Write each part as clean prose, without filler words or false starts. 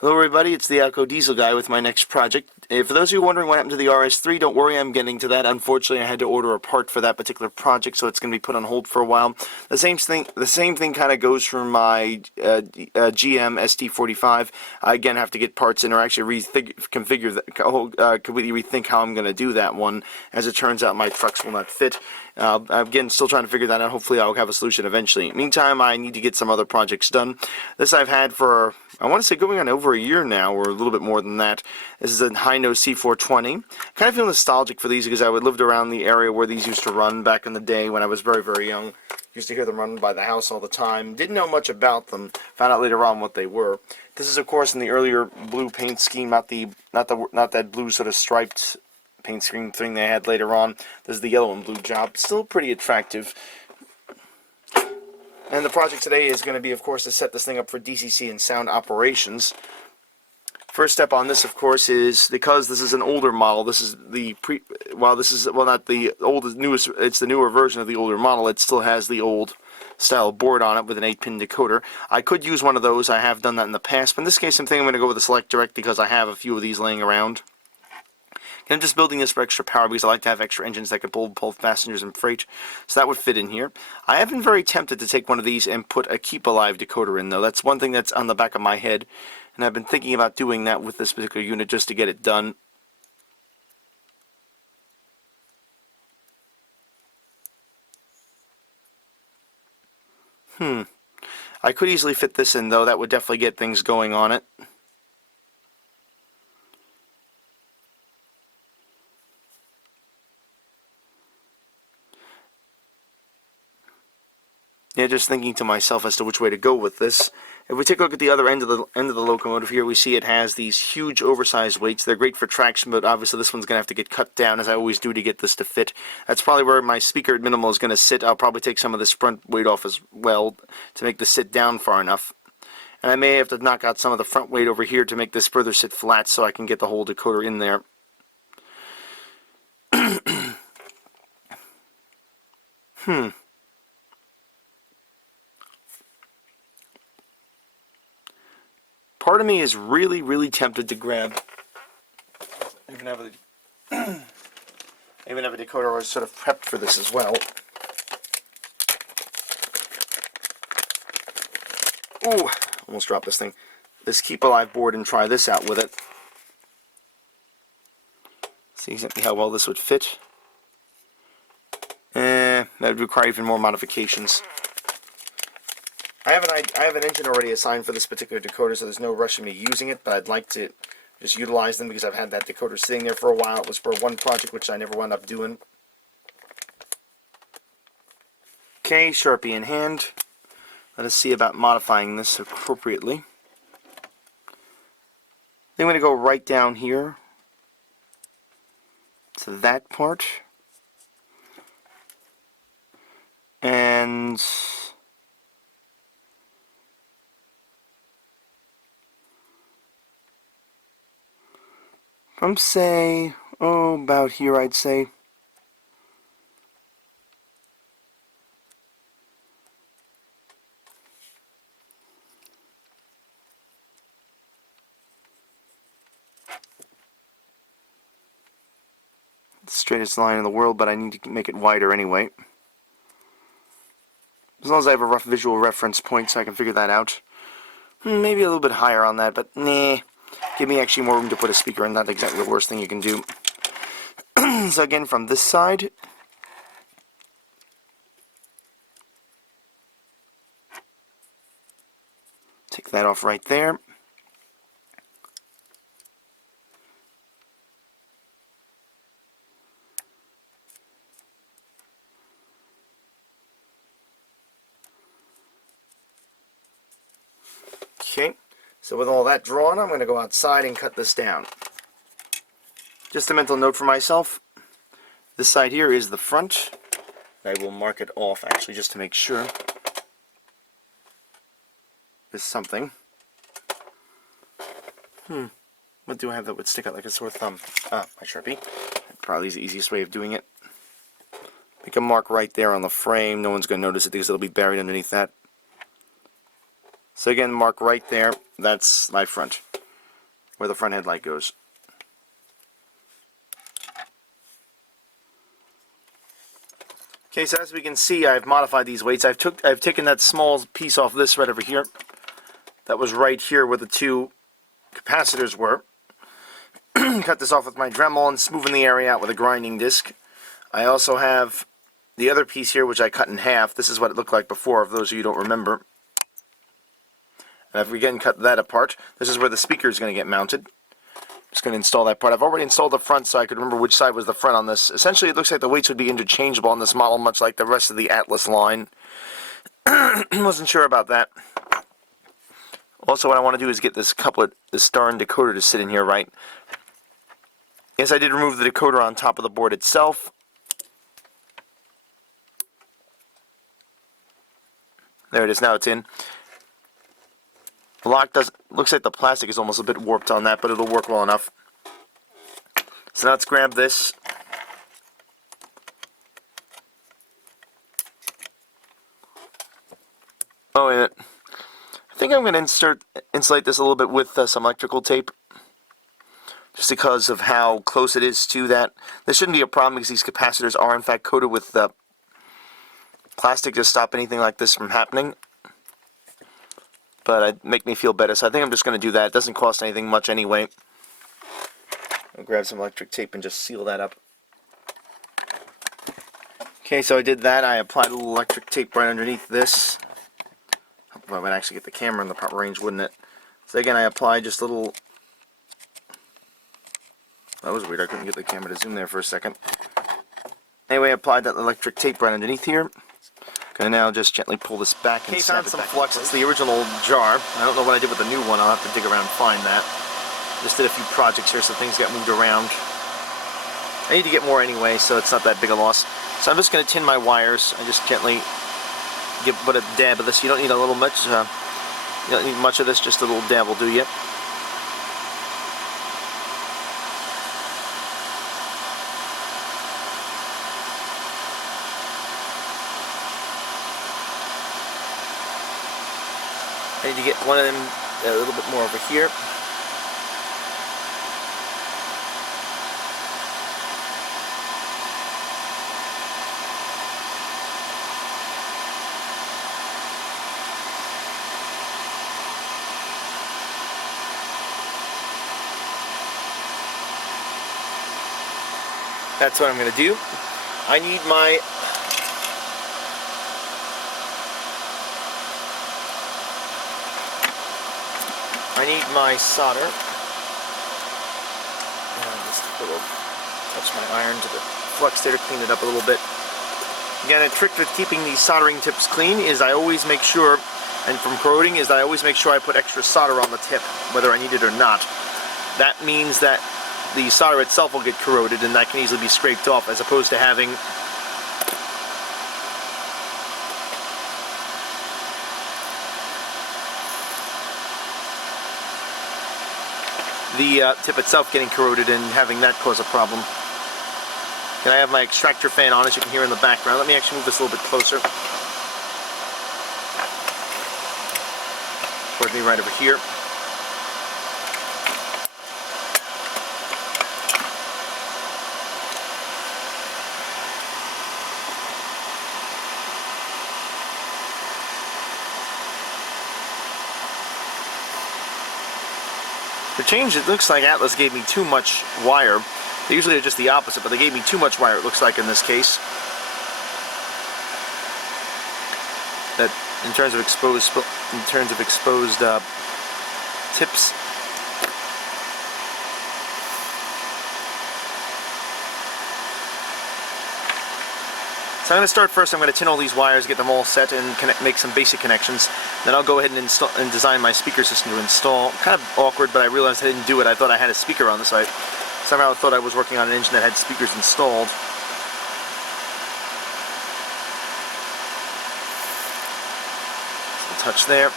Hello everybody, it's the Alco Diesel guy with my next project. For those of you wondering what happened to the RS3, don't worry, I'm getting to that. Unfortunately, I had to order a part for that particular project, so it's going to be put on hold for a while. The same thing kind of goes for my GM ST45. I again have to get parts in, or actually completely rethink how I'm going to do that one. As it turns out, my trucks will not fit. Again, still trying to figure that out. Hopefully I'll have a solution eventually. Meantime, I need to get some other projects done. This I've had for, I want to say, going on over a year now, or a little bit more than that. This is a high-nose C420. Kind of feel nostalgic for these because I lived around the area where these used to run back in the day when I was very, very young. Used to hear them run by the house all the time. Didn't know much about them. Found out later on what they were. This is, of course, in the earlier blue paint scheme, not that blue sort of striped paint scheme thing they had later on. This is the yellow and blue job. Still pretty attractive. And the project today is going to be, of course, to set this thing up for DCC and sound operations. First step on this, of course, is because this is an older model. This is the not the oldest, newest. It's the newer version of the older model. It still has the old style board on it with an 8-pin decoder. I could use one of those. I have done that in the past, but in this case, I'm thinking I'm going to go with a Select Direct because I have a few of these laying around. And I'm just building this for extra power because I like to have extra engines that can pull both passengers and freight. So that would fit in here. I have been very tempted to take one of these and put a Keep Alive decoder in, though. That's one thing that's on the back of my head. And I've been thinking about doing that with this particular unit just to get it done. I could easily fit this in, though. That would definitely get things going on it. Yeah, just thinking to myself as to which way to go with this. If we take a look at the other end of the locomotive here, we see it has these huge oversized weights. They're great for traction, but obviously this one's going to have to get cut down, as I always do, to get this to fit. That's probably where my speaker at minimal is going to sit. I'll probably take some of this front weight off as well to make this sit down far enough. And I may have to knock out some of the front weight over here to make this further sit flat so I can get the whole decoder in there. Part of me is really, really tempted to grab. I even have a decoder sort of prepped for this as well. Ooh, almost dropped this thing. This Keep Alive board and try this out with it. See exactly how well this would fit. That would require even more modifications. I have an engine already assigned for this particular decoder, so there's no rush in me using it, but I'd like to just utilize them because I've had that decoder sitting there for a while. It was for one project which I never wound up doing. Okay, Sharpie in hand. Let us see about modifying this appropriately. I'm going to go right down here to that part. And from, say, about here, I'd say. It's the straightest line in the world, but I need to make it wider anyway. As long as I have a rough visual reference point so I can figure that out. Maybe a little bit higher on that, but nah. Give me actually more room to put a speaker in. Not exactly the worst thing you can do. So again, from this side, take that off right there. Okay. So with all that drawn, I'm going to go outside and cut this down. Just a mental note for myself. This side here is the front. I will mark it off actually just to make sure. There's something. What do I have that would stick out like a sore thumb? Ah, my Sharpie. Probably is the easiest way of doing it. Make a mark right there on the frame. No one's going to notice it because it'll be buried underneath that. So again, mark right there. That's my front. where the front headlight goes. Okay, so as we can see, I've modified these weights. I've taken that small piece off this right over here. That was right here where the two capacitors were. Cut this off with my Dremel and smoothing the area out with a grinding disc. I also have the other piece here, which I cut in half. This is what it looked like before, for those of you who don't remember. And I've again cut that apart. This is where the speaker is going to get mounted. Just going to install that part. I've already installed the front so I could remember which side was the front on this. Essentially, it looks like the weights would be interchangeable on this model, much like the rest of the Atlas line. Wasn't sure about that. Also, what I want to do is get this couplet, this darn decoder, to sit in here right. Yes, I did remove the decoder on top of the board itself. There it is. Now it's in. The lock looks like the plastic is almost a bit warped on that, but it'll work well enough. So now let's grab this. Oh, and I think I'm going to insulate this a little bit with some electrical tape, just because of how close it is to that. This shouldn't be a problem because these capacitors are in fact coated with plastic to stop anything like this from happening. But it'd make me feel better, so I think I'm just going to do that. It doesn't cost anything much anyway. I'll grab some electric tape and just seal that up. Okay, so I did that. I applied a little electric tape right underneath this. Hope I would actually get the camera in the proper range, wouldn't it? So again, I applied just a little... That was weird. I couldn't get the camera to zoom there for a second. Anyway, I applied that electric tape right underneath here. Gonna now just gently pull this back and snap it back. Found some flux. It's the original jar. I don't know what I did with the new one. I'll have to dig around and find that. Just did a few projects here, so things got moved around. I need to get more anyway, so it's not that big a loss. So I'm just gonna tin my wires. I just gently put a dab of this. You don't need a little much. You don't need much of this. Just a little dab will do you. I need to get one of them a little bit more over here. That's what I'm going to do. I need my solder. And just touch my iron to the flux there to clean it up a little bit. Again, a trick with keeping these soldering tips clean is I always make sure, and from corroding, is that I always make sure I put extra solder on the tip, whether I need it or not. That means that the solder itself will get corroded, and that can easily be scraped off, as opposed to having the tip itself getting corroded and having that cause a problem. And I have my extractor fan on, as you can hear in the background. Let me actually move this a little bit closer. Toward me right over here. For change, it looks like Atlas gave me too much wire. They usually are just the opposite, but they gave me too much wire, it looks like, in this case. That in terms of exposed tips. So I'm going to start first. I'm going to tin all these wires, get them all set, and make some basic connections. Then I'll go ahead and install and design my speaker system to install. Kind of awkward, but I realized I didn't do it. I thought I had a speaker on the site. Somehow I thought I was working on an engine that had speakers installed. So touch there.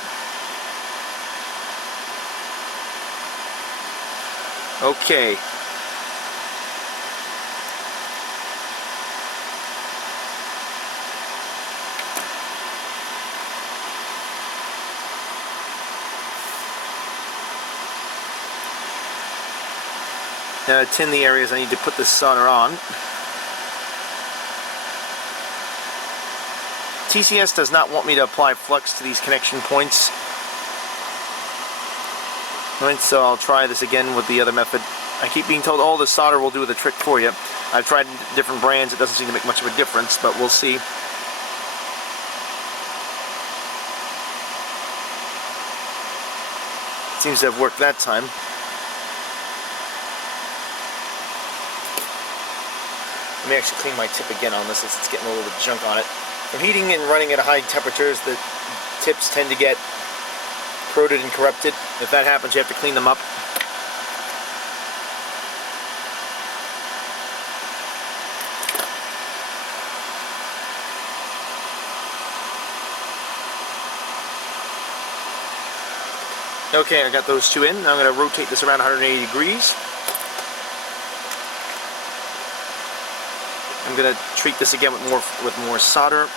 Okay. tin the areas I need to put this solder on. TCS does not want me to apply flux to these connection points. Right, so I'll try this again with the other method. I keep being told, oh, the solder will do the trick for you. I've tried different brands, it doesn't seem to make much of a difference, but we'll see. Seems to have worked that time. Let me actually clean my tip again on this, since it's getting a little bit of junk on it. From heating and running at high temperatures, the tips tend to get corroded and corrupted. If that happens, you have to clean them up. Okay, I got those two in. Now I'm going to rotate this around 180 degrees. I'm going to treat this again with more solder.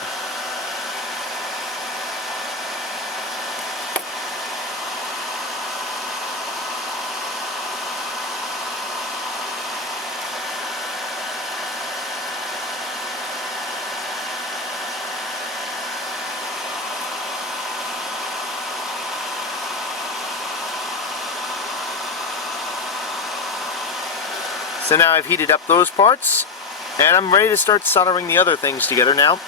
So now I've heated up those parts, and I'm ready to start soldering the other things together now.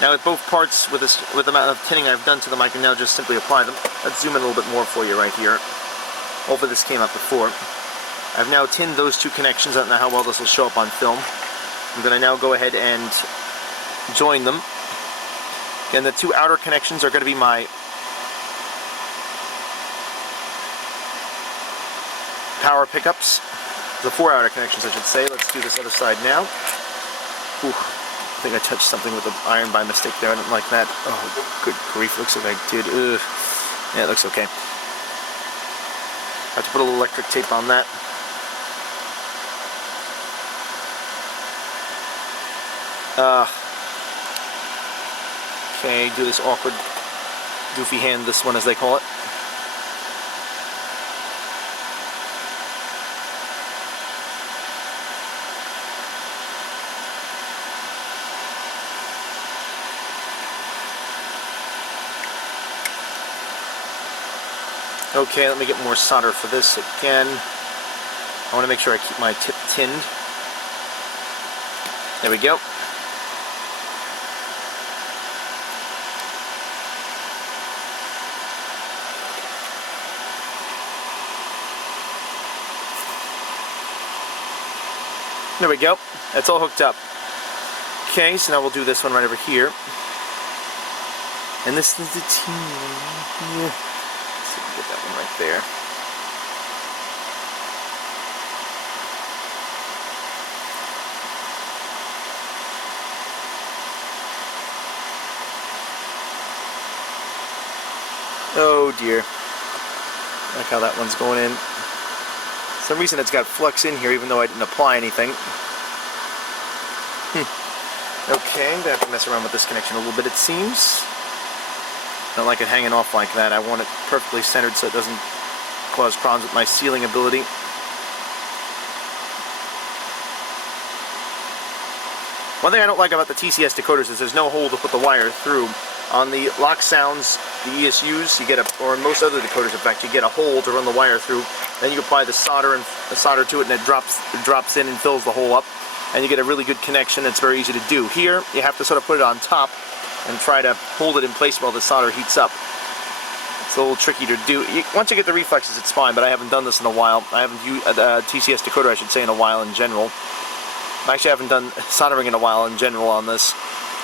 Now with both parts, with the amount of tinning I've done to them, I can now just simply apply them. Let's zoom in a little bit more for you right here. Hopefully this came up before. I've now tinned those two connections. I don't know how well this will show up on film. I'm going to now go ahead and join them. And the two outer connections are going to be my power pickups. The 4 outer connections, I should say. Let's do this other side now. Ooh, I think I touched something with the iron by mistake there. I didn't like that. Oh, good grief. Looks like I did. Ugh. Yeah, it looks okay. I have to put a little electric tape on that. Okay, do this awkward, goofy hand, this one as they call it. Okay, let me get more solder for this again. I want to make sure I keep my tip tinned. There we go. There we go. That's all hooked up. Okay, so now we'll do this one right over here. And this is the tin. Yeah. Get that one right there. Oh dear. Like how that one's going in. For some reason it's got flux in here even though I didn't apply anything. Okay, I'm going to have to mess around with this connection a little bit, it seems. I don't like it hanging off like that. I want it perfectly centered so it doesn't cause problems with my sealing ability. One thing I don't like about the TCS decoders is there's no hole to put the wire through. On the lock sounds, the ESUs, you get or most other decoders in fact, you get a hole to run the wire through. Then you apply the solder to it and it drops in and fills the hole up. And you get a really good connection. It's very easy to do. Here, you have to sort of put it on top and try to hold it in place while the solder heats up. It's a little tricky to do. Once you get the reflexes, it's fine, but I haven't done this in a while. I haven't used a TCS decoder, I should say, in a while in general. Actually, I haven't done soldering in a while in general on this.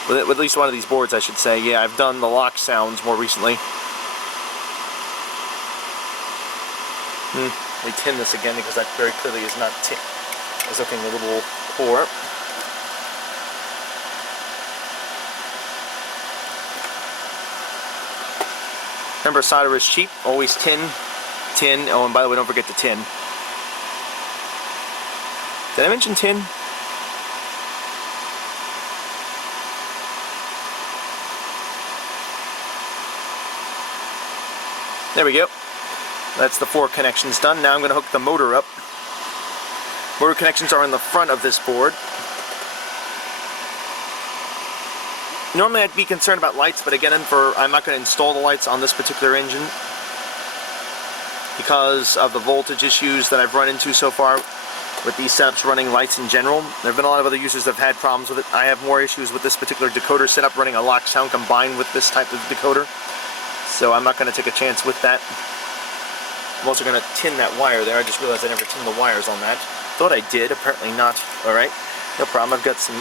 With at least one of these boards, I should say. Yeah, I've done the lock sounds more recently. Let me tin this again because that very clearly is not is looking a little poor. Remember, solder is cheap. Always tin. Oh, and by the way, don't forget to tin. Did I mention tin? There we go. That's the 4 connections done. Now I'm going to hook the motor up. Motor connections are in the front of this board. Normally I'd be concerned about lights, but again, I'm not going to install the lights on this particular engine because of the voltage issues that I've run into so far with these setups running lights in general. There have been a lot of other users that have had problems with it. I have more issues with this particular decoder setup running a lock sound combined with this type of decoder. So I'm not going to take a chance with that. I'm also going to tin that wire there. I just realized I never tinned the wires on that. Thought I did, apparently not. Alright, no problem. I've got some...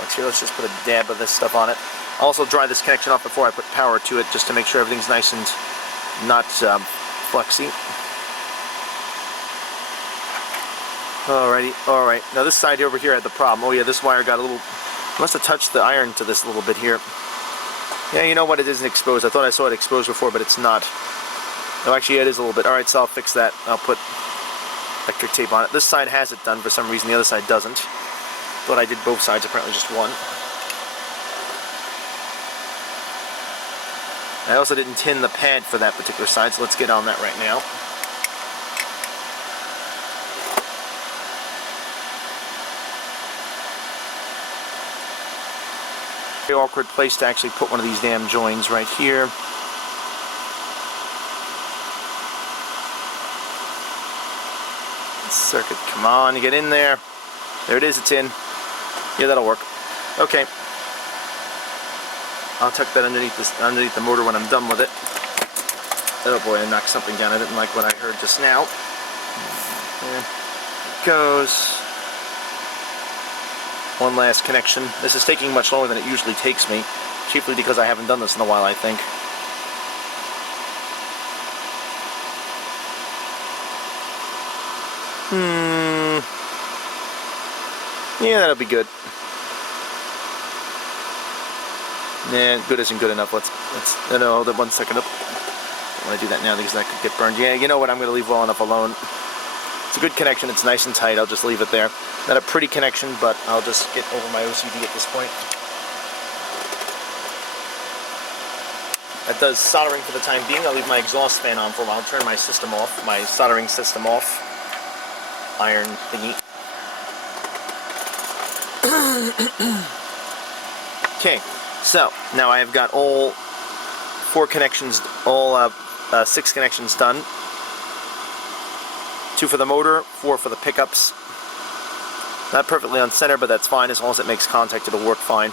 Let's just put a dab of this stuff on it. I'll also dry this connection off before I put power to it, just to make sure everything's nice and not flexy. Alrighty, alright. Now this side over here had the problem. Oh yeah, this wire got a little... Must have touched the iron to this a little bit here. Yeah, you know what? It isn't exposed. I thought I saw it exposed before, but it's not. Oh, actually, yeah, it is a little bit. Alright, so I'll fix that. I'll put electric tape on it. This side has it done for some reason. The other side doesn't. Thought I did both sides. Apparently just one. I also didn't tin the pad for that particular side, so let's get on that right now. Very awkward place to actually put one of these damn joins right here. Circuit, come on, you get in there. There it is, it's in. Yeah, that'll work. Okay. I'll tuck that underneath the motor when I'm done with it. Oh boy, I knocked something down. I didn't like what I heard just now. There it goes. One last connection. This is taking much longer than it usually takes me, chiefly because I haven't done this in a while, I think. Yeah, that'll be good. Nah, good isn't good enough. Let's no, hold it 1 second up. I want to do that now because that could get burned. Yeah, you know what? I'm going to leave well enough alone. It's a good connection. It's nice and tight. I'll just leave it there. Not a pretty connection, but I'll just get over my OCD at this point. That does soldering for the time being. I'll leave my exhaust fan on for a while. I'll turn my system off, my soldering system off. Iron thingy. Okay, so now I have got all 4 connections, all 6 connections done. 2 for the motor, 4 for the pickups. Not perfectly on center, but that's fine. As long as it makes contact, it'll work fine.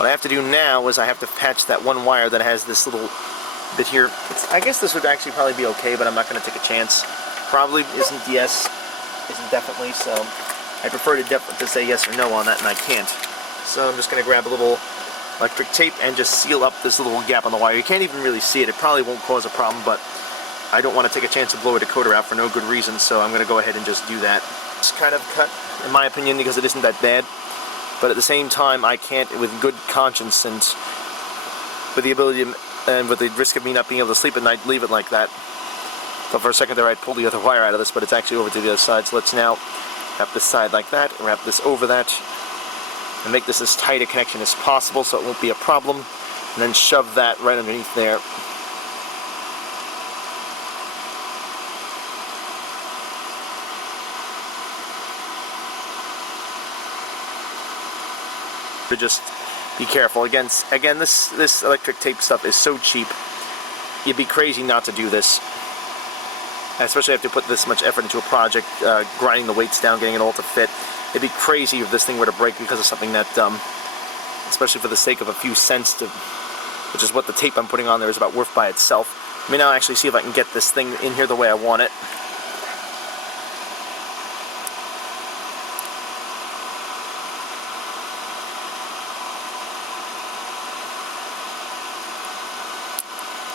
What I have to do now is I have to patch that one wire that has this little bit here. I guess this would actually probably be okay, but I'm not going to take a chance. Probably isn't yes, isn't definitely, so I prefer to say yes or no on that, and I can't. So I'm just going to grab a little electric tape and just seal up this little gap on the wire. You can't even really see it. It probably won't cause a problem, but I don't want to take a chance to blow a decoder out for no good reason, so I'm going to go ahead and just do that. It's kind of cut, in my opinion, because it isn't that bad. But at the same time, I can't, with good conscience and with the ability to, and with the risk of me not being able to sleep at night, leave it like that. So for a second there I pulled the other wire out of this, but it's actually over to the other side. So let's now wrap this side like that, wrap this over that, and make this as tight a connection as possible so it won't be a problem. And then shove that right underneath there. But just be careful. Again, this electric tape stuff is so cheap. You'd be crazy not to do this. Especially if you put this much effort into a project, grinding the weights down, getting it all to fit. It'd be crazy if this thing were to break because of something that, especially for the sake of a few cents, which is what the tape I'm putting on there is about worth by itself. Let me now actually see if I can get this thing in here the way I want it.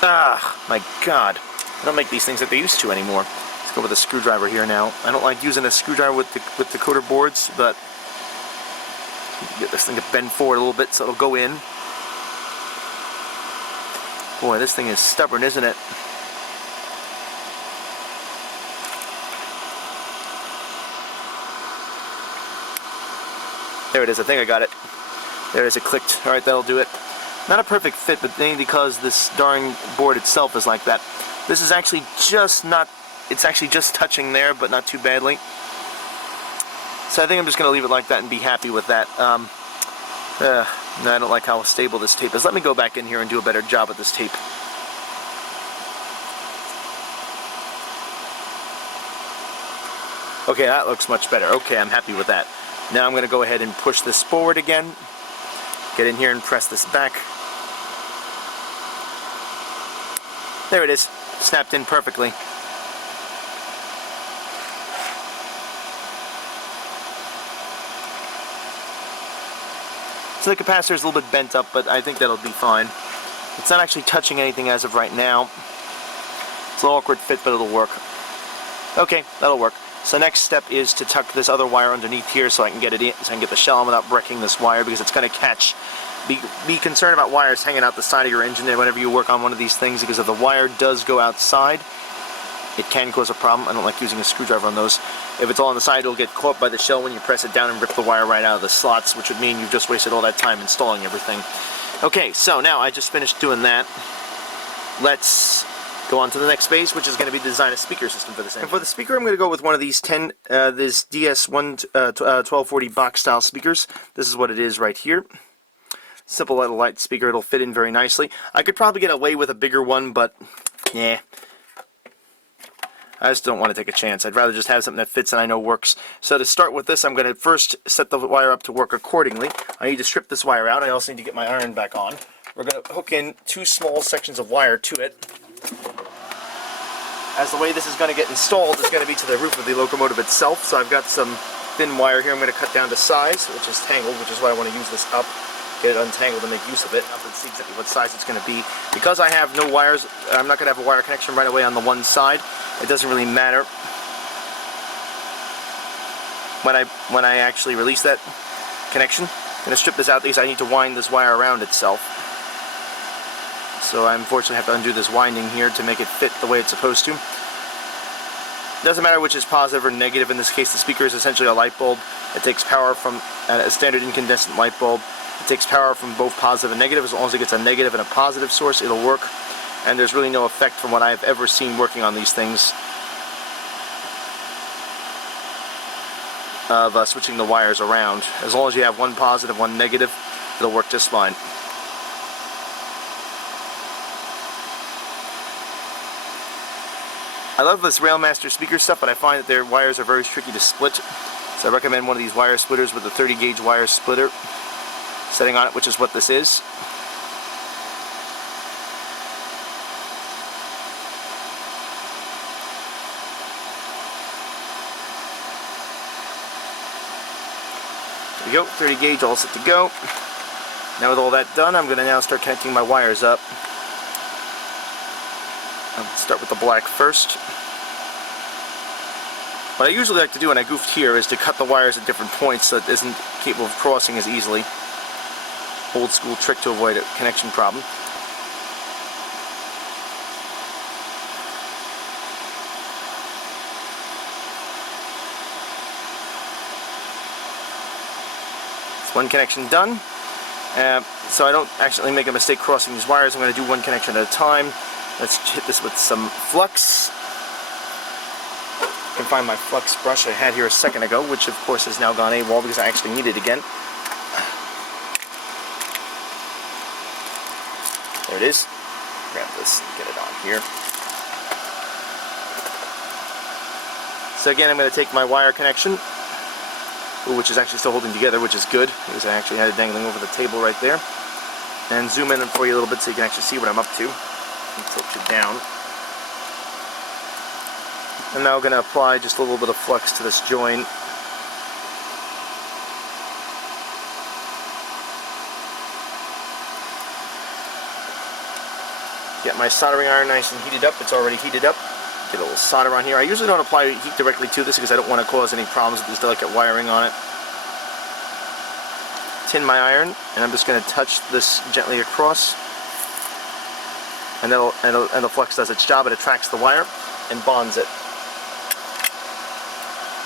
Ah, my God. I don't make these things that they used to anymore. Let's go with a screwdriver here now. I don't like using a screwdriver with the decoder boards, but get this thing to bend forward a little bit so it'll go in. Boy, this thing is stubborn, isn't it? There it is. I think I got it. There it is. It clicked. All right, that'll do it. Not a perfect fit, but mainly because this darn board itself is like that. This is actually just not it's actually just touching there, but not too badly. So I think I'm just going to leave it like that and be happy with that. No, I don't like how stable this tape is. Let me go back in here and do a better job with this tape. Okay, that looks much better. Okay, I'm happy with that. Now I'm going to go ahead and push this forward again. Get in here and press this back. There it is. Snapped in perfectly. So the capacitor is a little bit bent up, but I think that'll be fine. It's not actually touching anything as of right now. It's an awkward fit, but it'll work. Okay, that'll work. So next step is to tuck this other wire underneath here so I can get it in, so I can get the shell on without breaking this wire, because it's going to catch. Be concerned about wires hanging out the side of your engine there whenever you work on one of these things, because if the wire does go outside, it can cause a problem. I don't like using a screwdriver on those. If it's all on the side, it'll get caught by the shell when you press it down and rip the wire right out of the slots, which would mean you've just wasted all that time installing everything. Okay, so now I just finished doing that. Let's go on to the next phase, which is going to be to design a speaker system for this engine. And for the speaker, I'm going to go with one of these this DS1240 box style speakers. This is what it is right here. Simple little light speaker. It'll fit in very nicely. I could probably get away with a bigger one, but yeah, I just don't want to take a chance. I'd rather just have something that fits and I know works. So to start with this, I'm going to first set the wire up to work accordingly. I need to strip this wire out. I also need to get my iron back on. We're going to hook in 2 small sections of wire to it. As the way this is going to get installed is going to be to the roof of the locomotive itself. So I've got some thin wire here I'm going to cut down to size, which is tangled, which is why I want to use this up. Get it untangled and make use of it. Now let's see exactly what size it's going to be. Because I have no wires, I'm not going to have a wire connection right away on the one side. It doesn't really matter when I actually release that connection. I'm going to strip this out because I need to wind this wire around itself. So I unfortunately have to undo this winding here to make it fit the way it's supposed to. It doesn't matter which is positive or negative. In this case, the speaker is essentially a light bulb. It takes power from a standard incandescent light bulb. It takes power from both positive and negative. As long as it gets a negative and a positive source, it'll work. And there's really no effect from what I've ever seen working on these things of switching the wires around. As long as you have one positive, one negative, it'll work just fine. I love this Railmaster speaker stuff, but I find that their wires are very tricky to split. So I recommend one of these wire splitters with a 30 gauge wire splitter setting on it, which is what this is. There we go, 30 gauge all set to go. Now with all that done, I'm going to now start connecting my wires up. I'll start with the black first. What I usually like to do when I goofed here is to cut the wires at different points so it isn't capable of crossing as easily. Old school trick to avoid a connection problem. It's one connection done. So I don't actually make a mistake crossing these wires. I'm going to do one connection at a time. Let's hit this with some flux. I can find my flux brush I had here a second ago, which of course has now gone AWOL because I actually need it again. There it is. Grab this and get it on here. So again, I'm going to take my wire connection, which is actually still holding together, which is good, because I actually had it dangling over the table right there, and zoom in for you a little bit so you can actually see what I'm up to. And tilt it down. I'm now going to apply just a little bit of flux to this joint. Get my soldering iron nice and heated up. It's already heated up. Get a little solder on here. I usually don't apply heat directly to this because I don't want to cause any problems with this delicate wiring on it. Tin my iron, and I'm just going to touch this gently across. And the flux does its job. It attracts the wire and bonds it.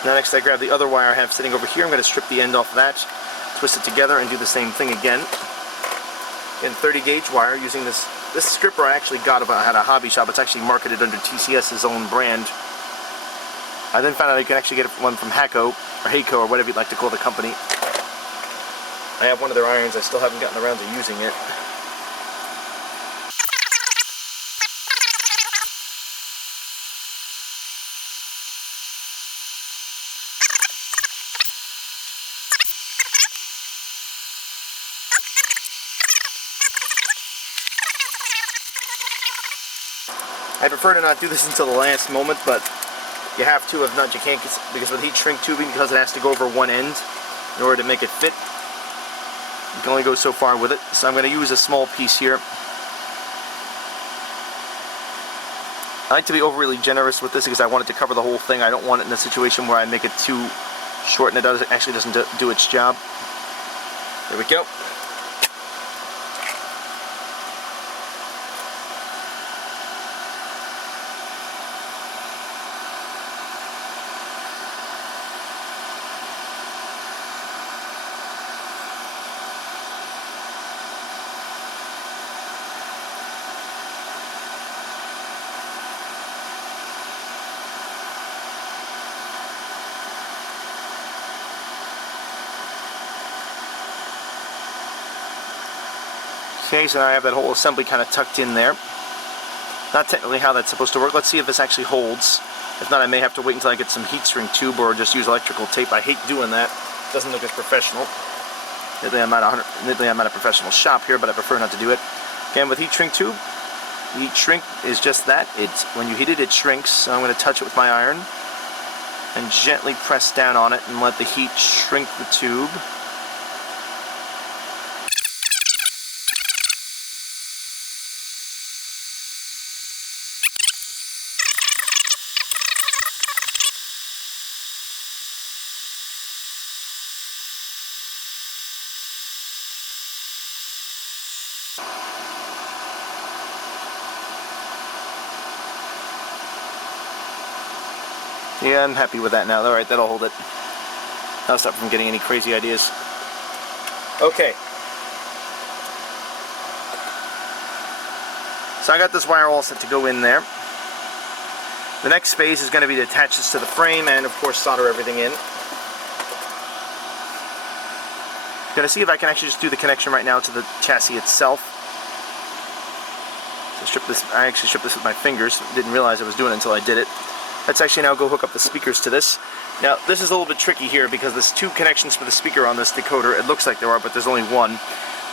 Now next I grab the other wire I have sitting over here. I'm going to strip the end off of that, twist it together, and do the same thing again. Again, 30 gauge wire using this stripper I actually got at a hobby shop. It's actually marketed under TCS's own brand. I then found out you can actually get one from Hako, or Hako, or whatever you'd like to call the company. I have one of their irons, I still haven't gotten around to using it. I prefer to not do this until the last moment, but you have to. If not, you can't, because with heat shrink tubing, because it has to go over one end in order to make it fit, you can only go so far with it. So I'm going to use a small piece here. I like to be overly generous with this because I want it to cover the whole thing. I don't want it in a situation where I make it too short and it actually doesn't do its job. There we go. Okay, so now I have that whole assembly kind of tucked in there. Not technically how that's supposed to work. Let's see if this actually holds. If not, I may have to wait until I get some heat shrink tube or just use electrical tape. I hate doing that. It doesn't look as professional. Admittedly, I'm at a professional shop here, but I prefer not to do it. Again, with heat shrink tube, the heat shrink is just that. When you heat it, it shrinks. So I'm going to touch it with my iron and gently press down on it and let the heat shrink the tube. Yeah, I'm happy with that now. Alright, that'll hold it. That'll stop from getting any crazy ideas. Okay. So I got this wire all set to go in there. The next phase is going to be to attach this to the frame and, of course, solder everything in. Going to see if I can actually just do the connection right now to the chassis itself. So I actually stripped this with my fingers. Didn't realize I was doing it until I did it. Let's actually now go hook up the speakers to this. Now, this is a little bit tricky here because there's two connections for the speaker on this decoder. It looks like there are, but there's only one.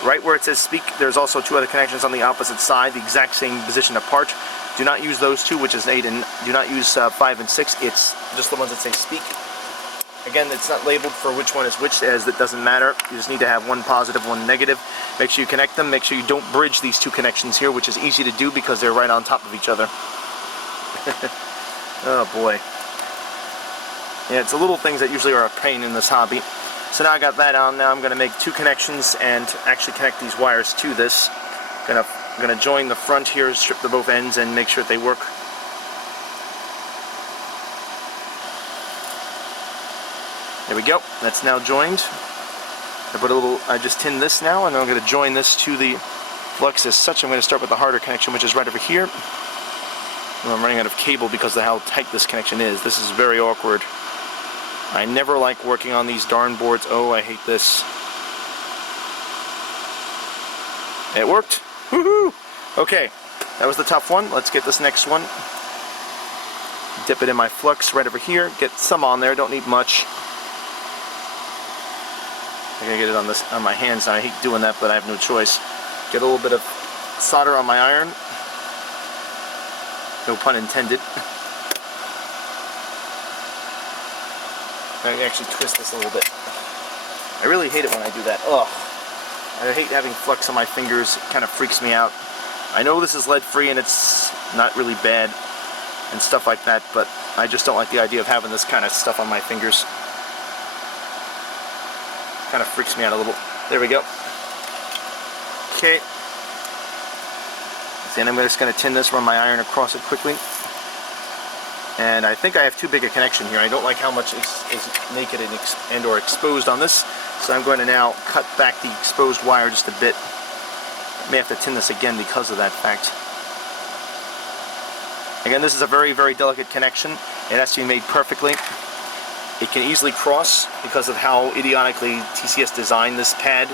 Right where it says speak, there's also two other connections on the opposite side, the exact same position apart. Do not use those two, which is 8 and do not use 5 and 6. It's just the ones that say speak. Again, it's not labeled for which one is which, as it doesn't matter. You just need to have one positive, one negative. Make sure you connect them. Make sure you don't bridge these two connections here, which is easy to do because they're right on top of each other. Oh boy. Yeah, it's the little things that usually are a pain in this hobby. So now I got that on. Now I'm going to make two connections and actually connect these wires to this. I'm going to join the front here, strip the both ends, and make sure that they work. There we go. That's now joined. I just tinned this now, and I'm going to join this to the flux as such. I'm going to start with the harder connection, which is right over here. I'm running out of cable because of how tight this connection is. This is very awkward. I never like working on these darn boards. Oh, I hate this. It worked. Woohoo! Okay, that was the tough one. Let's get this next one. Dip it in my flux right over here. Get some on there. Don't need much. I'm gonna get it on my hands now. I hate doing that, but I have no choice. Get a little bit of solder on my iron. No pun intended. I can actually twist this a little bit. I really hate it when I do that. Ugh. I hate having flux on my fingers. It kind of freaks me out. I know this is lead-free and it's not really bad and stuff like that, but I just don't like the idea of having this kind of stuff on my fingers. Kind of freaks me out a little. There we go. Okay. Then I'm just going to tin this, run my iron across it quickly. And I think I have too big a connection here. I don't like how much is naked and or exposed on this. So I'm going to now cut back the exposed wire just a bit. I may have to tin this again because of that fact. Again, this is a very, very delicate connection. It has to be made perfectly. It can easily cross because of how idiotically TCS designed this pad.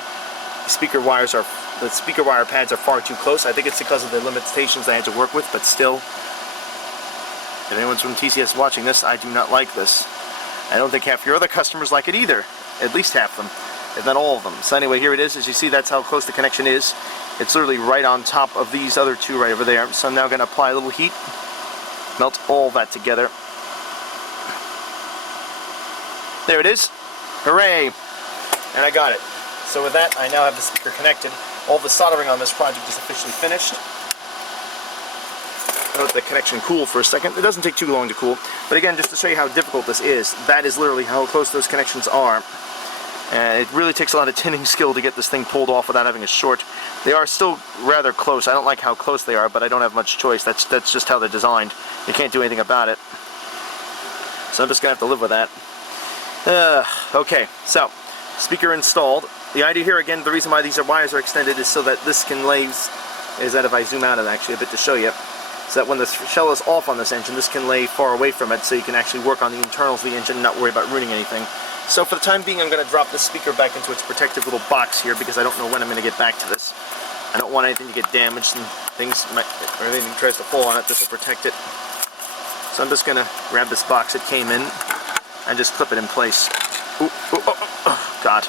The speaker wire pads are far too close. I think it's because of the limitations they had to work with, but still, if anyone's from TCS watching this, I do not like this. I don't think half your other customers like it either. At least half of them, if not all of them. So anyway, here it is. As you see, that's how close the connection is. It's literally right on top of these other two right over there. So I'm now going to apply a little heat, melt all that together. There it is. Hooray! And I got it. So with that, I now have the speaker connected. All the soldering on this project is officially finished. I'll let the connection cool for a second. It doesn't take too long to cool. But again, just to show you how difficult this is, that is literally how close those connections are. And it really takes a lot of tinning skill to get this thing pulled off without having a short. They are still rather close. I don't like how close they are, but I don't have much choice. That's just how they're designed. You can't do anything about it. So I'm just going to have to live with that. Okay, so, speaker installed. The idea here, again, the reason why these wires are extended is so that this can lay, is that if I zoom out of it actually a bit to show you, so that when the shell is off on this engine, this can lay far away from it so you can actually work on the internals of the engine and not worry about ruining anything. So for the time being, I'm going to drop this speaker back into its protective little box here because I don't know when I'm going to get back to this. I don't want anything to get damaged and things might, or anything tries to fall on it, this will protect it. So I'm just going to grab this box it came in and just clip it in place. Ooh, ooh, oh, God.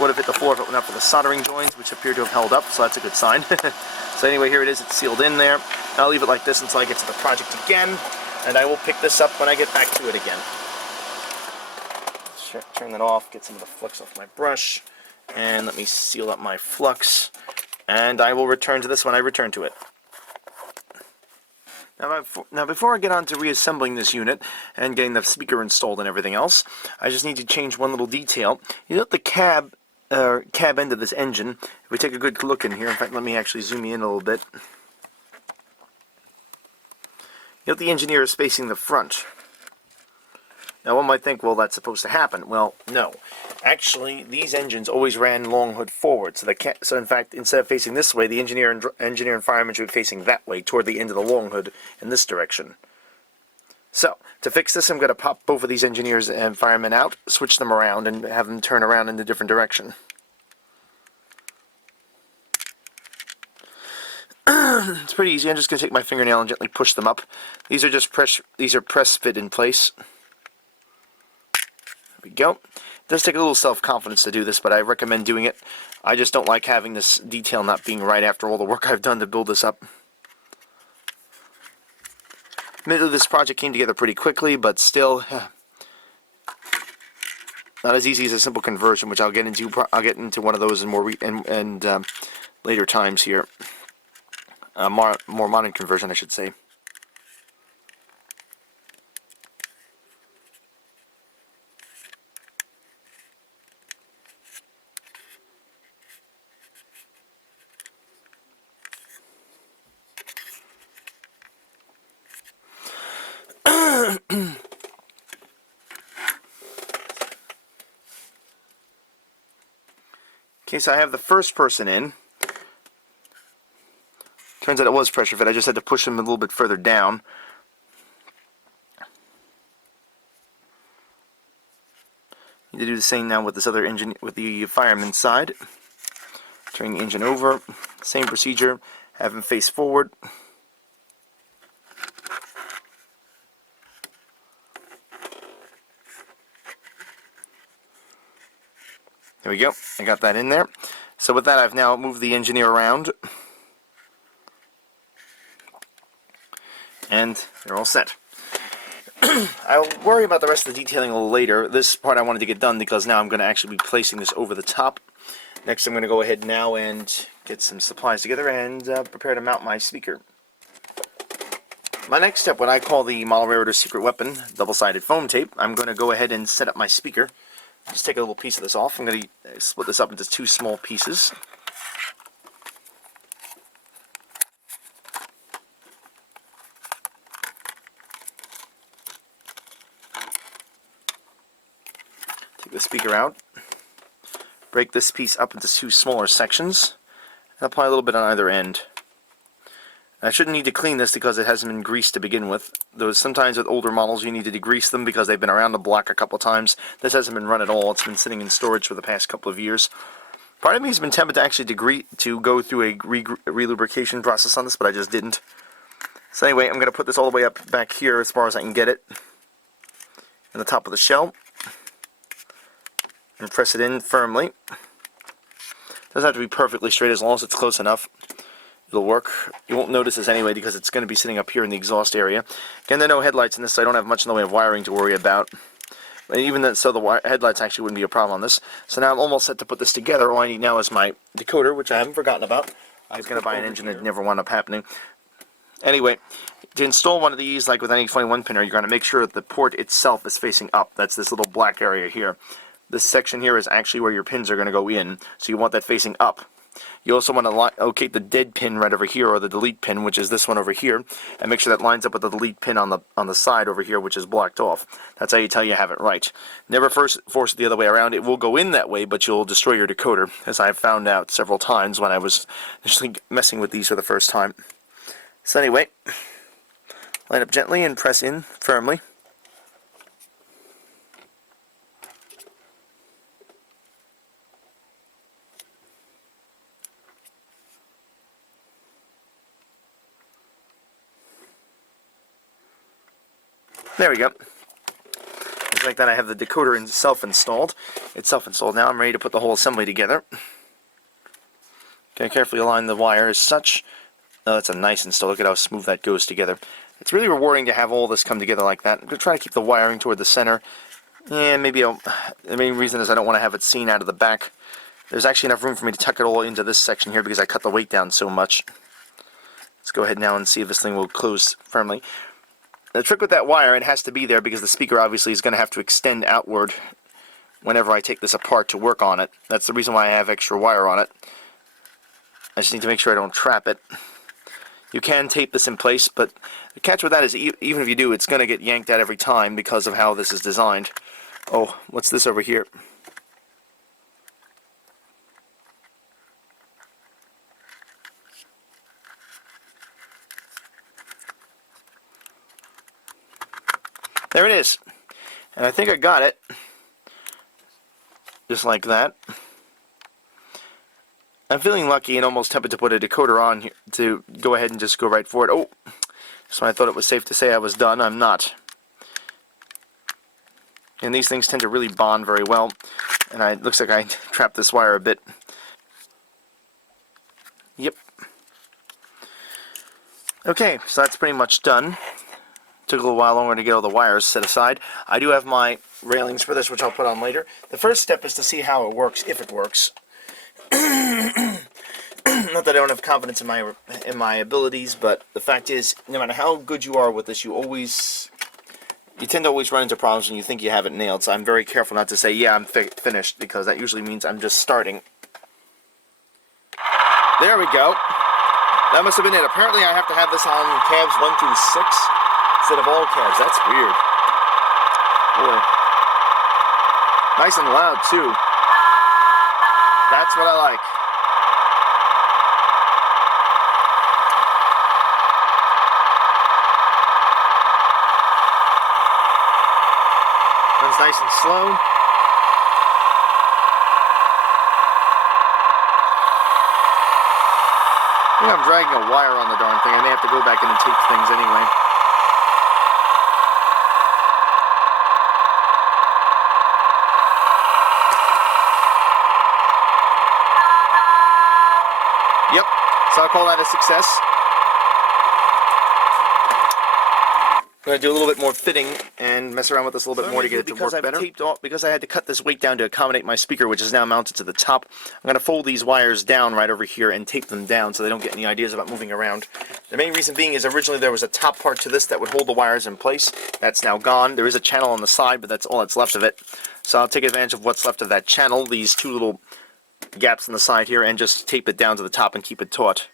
Would have hit the floor if it went up for the soldering joints, which appear to have held up, so that's a good sign. So anyway, here it is, it's sealed in there. I'll leave it like this until I get to the project again, and I will pick this up when I get back to it again. Turn that off, get some of the flux off my brush, and let me seal up my flux, and I will return to this when I return to it. Now before I get on to reassembling this unit and getting the speaker installed and everything else, I just need to change one little detail. You know the cab end of this engine, if we take a good look in here, in fact let me actually zoom in a little bit. You know the engineer is facing the front. Now one might think, well, that's supposed to happen. Well, no. Actually, these engines always ran long hood forward. So in fact, instead of facing this way, the engineer and fireman should be facing that way, toward the end of the long hood, in this direction. So, to fix this, I'm going to pop both of these engineers and firemen out, switch them around, and have them turn around in a different direction. It's pretty easy. I'm just going to take my fingernail and gently push them up. These are just press fit in place. There we go. It does take a little self-confidence to do this, but I recommend doing it. I just don't like having this detail not being right after all the work I've done to build this up. Admittedly, this project came together pretty quickly, but still not as easy as a simple conversion, which I'll get into. I'll get into one of those in later times here. More modern conversion, I should say. Okay, so I have the first person in. Turns out it was pressure fit. I just had to push him a little bit further down. Need to do the same now with this other engine, with the fireman's side. Turn the engine over. Same procedure. Have him face forward. There we go. I got that in there. So with that, I've now moved the engineer around. And they're all set. I'll worry about the rest of the detailing a little later. This part I wanted to get done because now I'm going to actually be placing this over the top. Next I'm going to go ahead now and get some supplies together and prepare to mount my speaker. My next step, what I call the Model Railroader's secret weapon, double-sided foam tape, I'm going to go ahead and set up my speaker. Just take a little piece of this off. I'm going to split this up into two small pieces. Take the speaker out. Break this piece up into two smaller sections. And apply a little bit on either end. I shouldn't need to clean this because it hasn't been greased to begin with. Though sometimes with older models you need to degrease them because they've been around the block a couple times. This hasn't been run at all. It's been sitting in storage for the past couple of years. Part of me has been tempted to actually go through a re-lubrication process on this, but I just didn't. So anyway, I'm going to put this all the way up back here as far as I can get it. In the top of the shell. And press it in firmly. Doesn't have to be perfectly straight, as long as it's close enough. It'll work. You won't notice this anyway because it's going to be sitting up here in the exhaust area. Again, there are no headlights in this, so I don't have much in the way of wiring to worry about. But even then, so the headlights actually wouldn't be a problem on this. So now I'm almost set to put this together. All I need now is my decoder, which I haven't forgotten about. I was going to buy an engine that never wound up happening. Anyway, to install one of these, like with any 21 pinner, you're going to make sure that the port itself is facing up. That's this little black area here. This section here is actually where your pins are going to go in, so you want that facing up. You also want to locate the dead pin right over here, or the delete pin, which is this one over here, and make sure that lines up with the delete pin on the side over here, which is blocked off. That's how you tell you have it right. Never force it the other way around. It will go in that way, but you'll destroy your decoder, as I've found out several times when I was initially messing with these for the first time. So anyway, line up gently and press in firmly. There we go. Just like that, I have the decoder itself installed. It's self-installed now. I'm ready to put the whole assembly together. Okay, carefully align the wire as such. Oh, that's a nice install. Look at how smooth that goes together. It's really rewarding to have all this come together like that. I'm going to try to keep the wiring toward the center. And maybe the main reason is I don't want to have it seen out of the back. There's actually enough room for me to tuck it all into this section here because I cut the weight down so much. Let's go ahead now and see if this thing will close firmly. The trick with that wire, it has to be there because the speaker obviously is going to have to extend outward whenever I take this apart to work on it. That's the reason why I have extra wire on it. I just need to make sure I don't trap it. You can tape this in place, but the catch with that is even if you do, it's going to get yanked out every time because of how this is designed. Oh, what's this over here? There it is. And I think I got it. Just like that. I'm feeling lucky and almost tempted to put a decoder on here to go ahead and just go right for it. Oh, so I thought it was safe to say I was done. I'm not. And these things tend to really bond very well. And it looks like I trapped this wire a bit. Yep. Okay, so that's pretty much done. Took a little while longer to get all the wires set aside. I do have my railings for this, which I'll put on later. The first step is to see how it works, if it works. Not that I don't have confidence in my abilities, but the fact is, no matter how good you are with this, you tend to always run into problems when you think you have it nailed. So I'm very careful not to say, yeah, I'm finished, because that usually means I'm just starting. There we go. That must have been it. Apparently I have to have this on cabs 1 through 6 instead of all cabs. That's weird. Boy. Nice and loud, too. That's what I like. Runs nice and slow. I think I'm dragging a wire on the darn thing. I may have to go back in and tape things anyway. Yep, so I'll call that a success. I'm going to do a little bit more fitting and mess around with this a little bit more to get it to work better. Because I had to cut this weight down to accommodate my speaker, which is now mounted to the top, I'm going to fold these wires down right over here and tape them down so they don't get any ideas about moving around. The main reason being is originally there was a top part to this that would hold the wires in place. That's now gone. There is a channel on the side, but that's all that's left of it. So I'll take advantage of what's left of that channel, these two little gaps in the side here, and just tape it down to the top and keep it taut.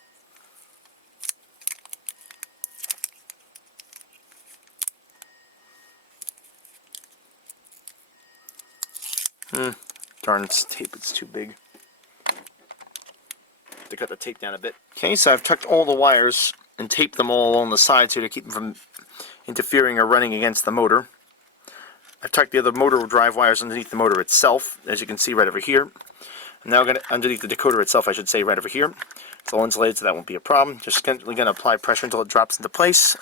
Darn tape, it's too big. To cut the tape down a bit. Okay, so I've tucked all the wires and tape them all along the sides here to keep them from interfering or running against the motor. I've tucked the other motor drive wires underneath the motor itself, as you can see right over here. I'm now going to, underneath the decoder itself, I should say, right over here. It's all insulated, so that won't be a problem. Just going to apply pressure until it drops into place.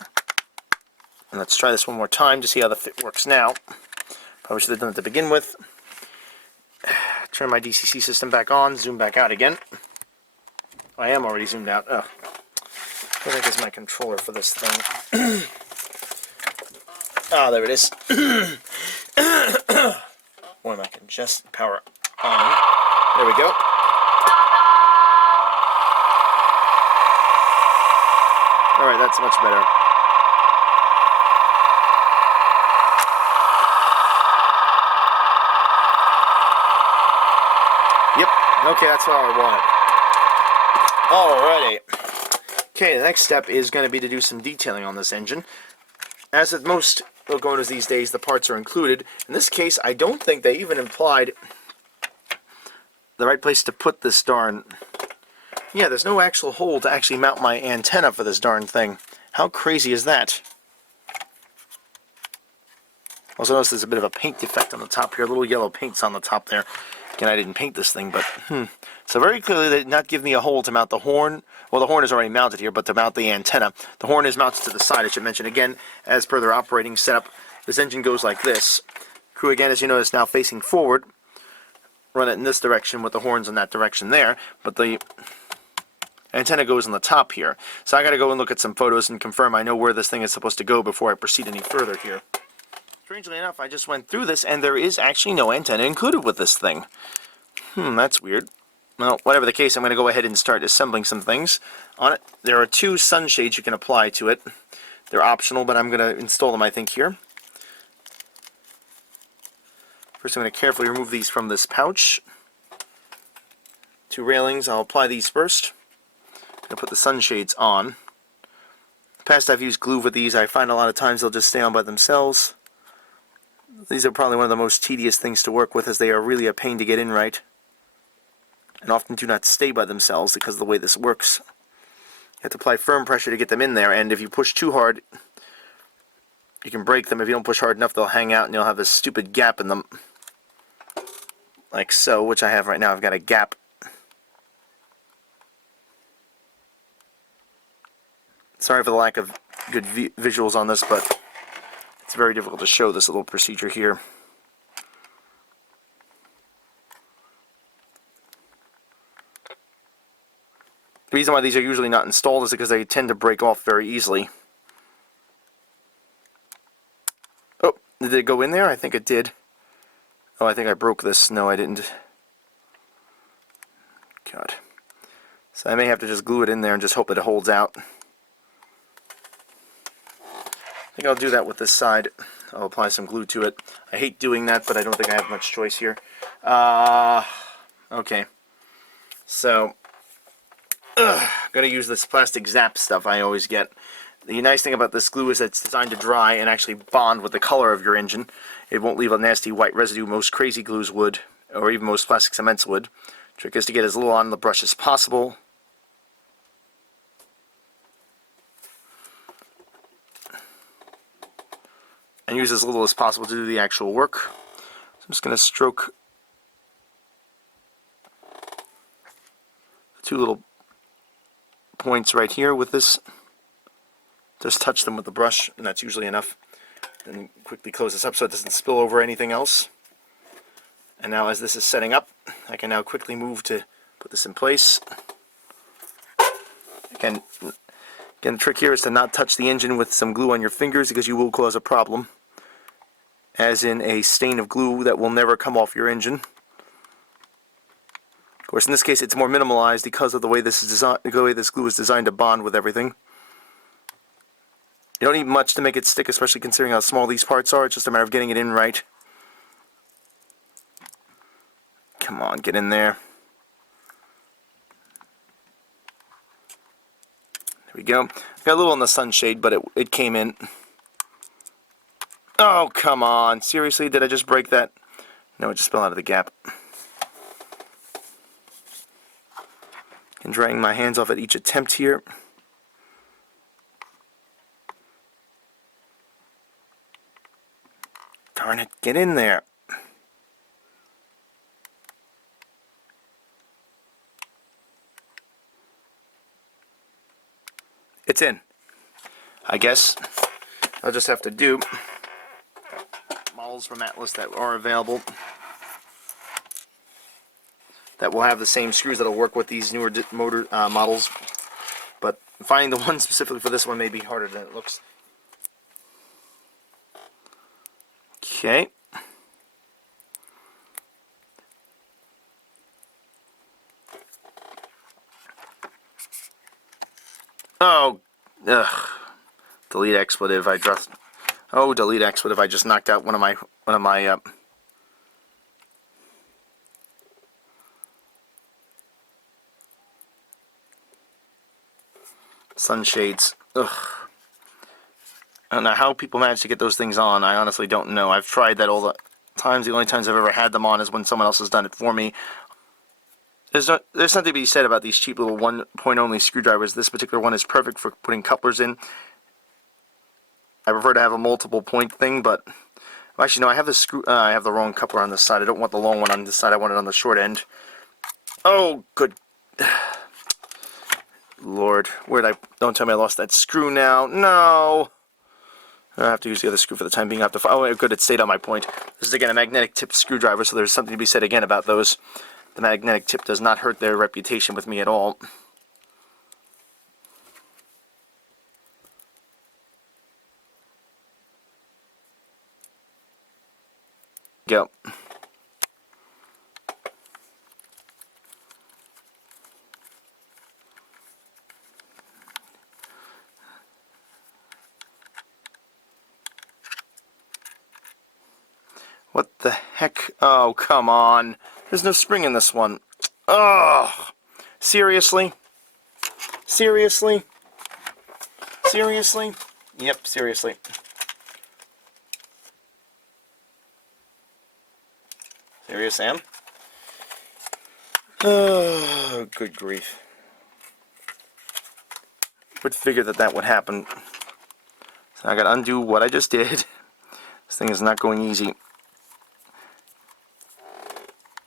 And let's try this one more time to see how the fit works now. Probably should have done it to begin with. Turn my DCC system back on, zoom back out again. I am already zoomed out. Ugh. I think is my controller for this thing. Ah, there it is. Or I can just power on. There we go. Alright, that's much better. Yep, okay, that's how I want it. Alrighty. Okay, the next step is going to be to do some detailing on this engine. As with most locomotives these days, the parts are included. In this case, I don't think they even implied the right place to put this darn... Yeah, there's no actual hole to actually mount my antenna for this darn thing. How crazy is that? Also notice there's a bit of a paint defect on the top here. Little yellow paint's on the top there. Again, I didn't paint this thing, but... So very clearly they did not give me a hole to mount the horn. Well, the horn is already mounted here, but to mount the antenna. The horn is mounted to the side, I should mention. Again, as per their operating setup, this engine goes like this. Crew, again, as you notice, now facing forward. Run it in this direction with the horns in that direction there, but the antenna goes on the top here. So I got to go and look at some photos and confirm I know where this thing is supposed to go before I proceed any further here. Strangely enough, I just went through this and there is actually no antenna included with this thing. That's weird. Well, whatever the case, I'm going to go ahead and start assembling some things on it. There are two sunshades you can apply to it. They're optional, but I'm going to install them, I think, here. First, I'm going to carefully remove these from this pouch. Two railings, I'll apply these first. I'm going to put the sunshades on. In the past, I've used glue with these. I find a lot of times they'll just stay on by themselves. These are probably one of the most tedious things to work with, as they are really a pain to get in right. And often do not stay by themselves because of the way this works. You have to apply firm pressure to get them in there, and if you push too hard, you can break them. If you don't push hard enough, they'll hang out and you'll have a stupid gap in them. Like so, which I have right now. I've got a gap. Sorry for the lack of good visuals on this, but it's very difficult to show this little procedure here. The reason why these are usually not installed is because they tend to break off very easily. Oh, did it go in there? I think it did. Oh, I think I broke this. No, I didn't. God. So I may have to just glue it in there and just hope that it holds out. I think I'll do that with this side. I'll apply some glue to it. I hate doing that, but I don't think I have much choice here. Okay. So, I'm going to use this plastic zap stuff I always get. The nice thing about this glue is that it's designed to dry and actually bond with the color of your engine. It won't leave a nasty white residue most crazy glues would, or even most plastic cements would. Trick is to get as little on the brush as possible. And use as little as possible to do the actual work. So I'm just going to stroke the two little points right here with this. Just touch them with the brush, and that's usually enough. And quickly close this up so it doesn't spill over anything else. And now as this is setting up, I can now quickly move to put this in place. Again, the trick here is to not touch the engine with some glue on your fingers, because you will cause a problem. As in a stain of glue that will never come off your engine. Of course, in this case, it's more minimalized because of the way this is designed, the way this glue is designed to bond with everything. You don't need much to make it stick, especially considering how small these parts are. It's just a matter of getting it in right. Come on, get in there. There we go. Got a little on the sunshade, but it came in. Oh, come on. Seriously, did I just break that? No, it just fell out of the gap. And drying my hands off at each attempt here. Darn it, get in there. It's in. I guess I'll just have to do models from Atlas that are available that will have the same screws that'll work with these newer motor models, but finding the one specifically for this one may be harder than it looks. Okay. Oh, ugh. Delete expletive. I just. Oh, delete expletive. I just knocked out one of my sunshades. Ugh. I don't know how people manage to get those things on. I honestly don't know. I've tried that all the times. The only times I've ever had them on is when someone else has done it for me. There's something to be said about these cheap little one-point only screwdrivers. This particular one is perfect for putting couplers in. I prefer to have a multiple point thing, but actually no, I have the I have the wrong coupler on this side. I don't want the long one on this side. I want it on the short end. Oh, good Lord, don't tell me I lost that screw now. No. I have to use the other screw for the time being. Oh, good, it stayed on my point. This is again a magnetic tipped screwdriver, so there's something to be said again about those. The magnetic tip does not hurt their reputation with me at all. Go. What the heck? Oh, come on. There's no spring in this one. Ugh. Seriously? Seriously? Seriously? Yep, seriously. Serious, Sam? Oh, good grief. Would figure that would happen. So I gotta undo what I just did. This thing is not going easy.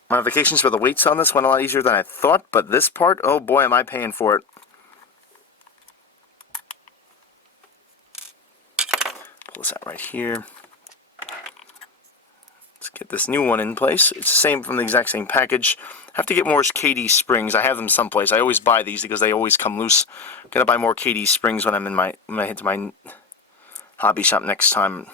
Modifications for the weights on this went a lot easier than I thought, but this part, oh boy, am I paying for it. Pull this out right here. Let's get this new one in place. It's the same from the exact same package. I have to get more KD springs. I have them someplace. I always buy these because they always come loose. Gotta buy more KD springs when I head to my hobby shop next time.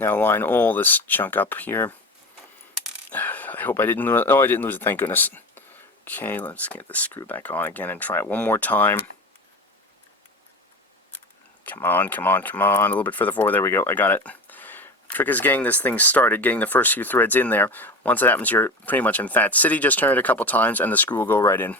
Now line all this junk up here. I hope I didn't lose it. Oh, I didn't lose it, thank goodness. Okay, let's get this screw back on again and try it one more time. Come on, come on, come on. A little bit further forward. There we go. I got it. Trick is getting this thing started, getting the first few threads in there. Once that happens, you're pretty much in Fat City. Just turn it a couple times and the screw will go right in.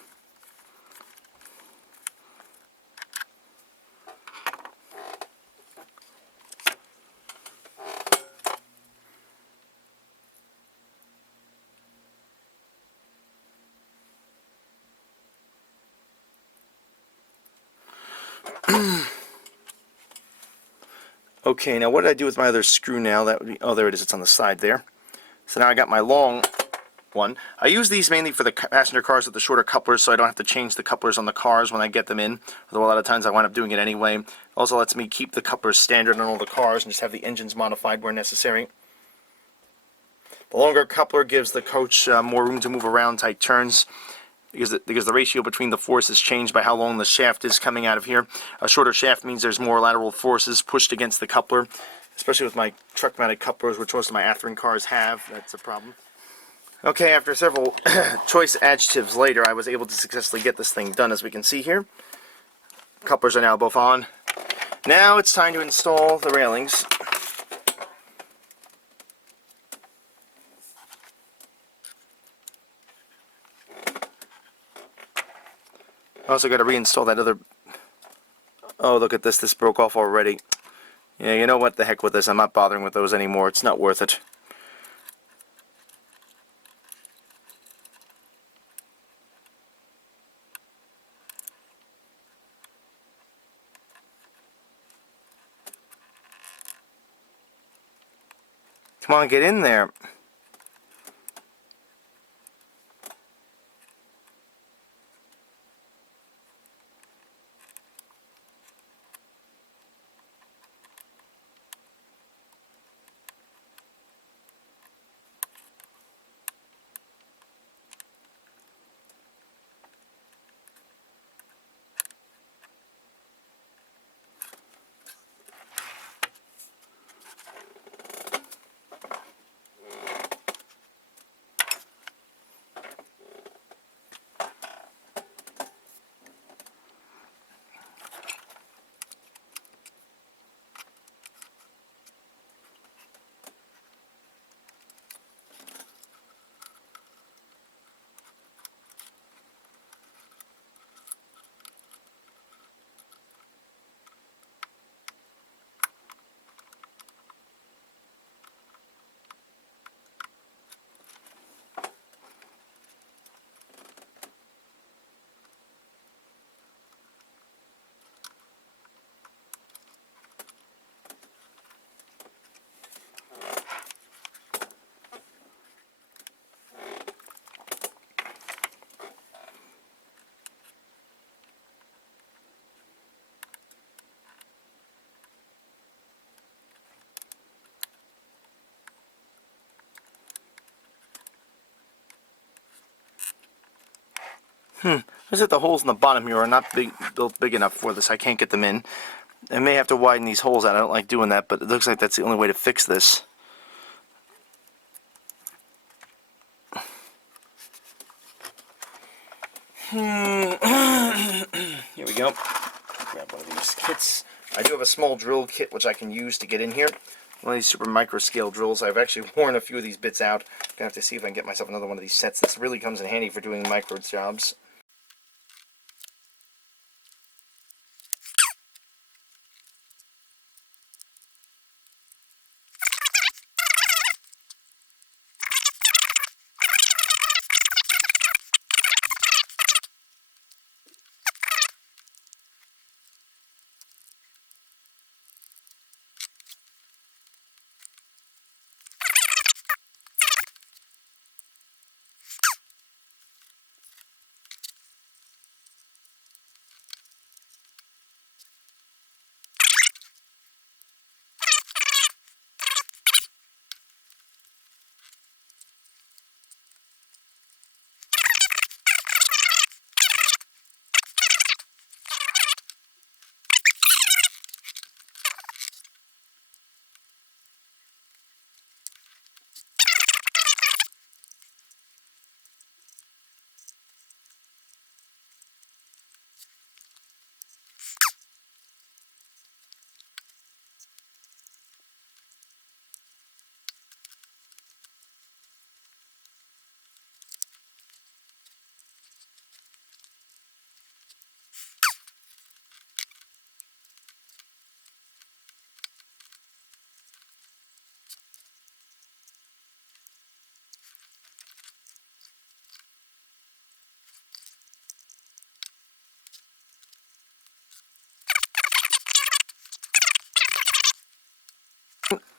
Okay, now what did I do with my other screw now? That would be, oh, there it is. It's on the side there. So now I got my long one. I use these mainly for the passenger cars with the shorter couplers, so I don't have to change the couplers on the cars when I get them in. Although a lot of times I wind up doing it anyway. Also lets me keep the couplers standard on all the cars and just have the engines modified where necessary. The longer coupler gives the coach more room to move around tight turns, because the ratio between the forces changed by how long the shaft is coming out of here. A shorter shaft means there's more lateral forces pushed against the coupler, especially with my truck-mounted couplers, which most of my Athearn cars have. That's a problem. Okay, after several choice adjectives later, I was able to successfully get this thing done, as we can see here. Couplers are now both on. Now it's time to install the railings. I also got to reinstall that other... Oh, look at this. This broke off already. Yeah, you know what? The heck with this. I'm not bothering with those anymore. It's not worth it. Come on, get in there. Is it the holes in the bottom here are not built big enough for this. I can't get them in. I may have to widen these holes out. I don't like doing that, but it looks like that's the only way to fix this. Here we go. Grab one of these kits. I do have a small drill kit which I can use to get in here. One of these super micro scale drills. I've actually worn a few of these bits out. I'm gonna have to see if I can get myself another one of these sets. This really comes in handy for doing micro jobs.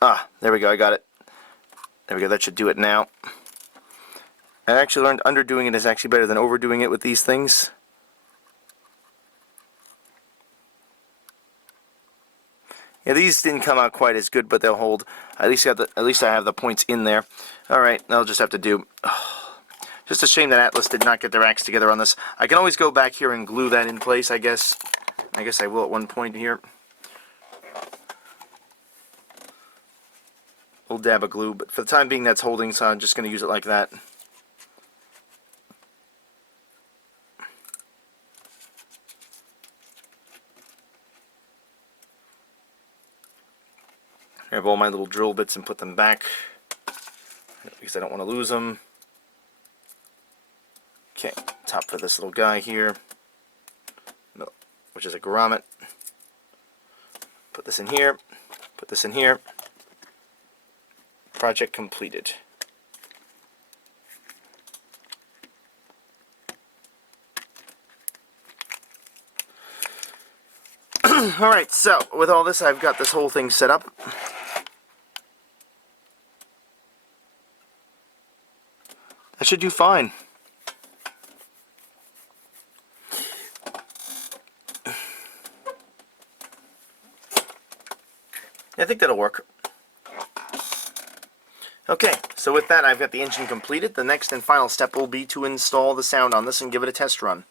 Ah, there we go. I got it. There we go. That should do it now. I actually learned underdoing it is actually better than overdoing it with these things. Yeah, these didn't come out quite as good, but they'll hold. At least I have the points in there. All right, I'll just have to do. Just a shame that Atlas did not get their acts together on this. I can always go back here and glue that in place, I guess. I guess I will at one point here. A little dab of glue, but for the time being that's holding, so I'm just going to use it like that. I have all my little drill bits and put them back because I don't want to lose them. Okay, top for this little guy here, which is a grommet. Put this in here. Put this in here. Project completed. Alright, so with all this, I've got this whole thing set up. That should do fine. I think that'll work. Okay, so with that, I've got the engine completed. The next and final step will be to install the sound on this and give it a test run.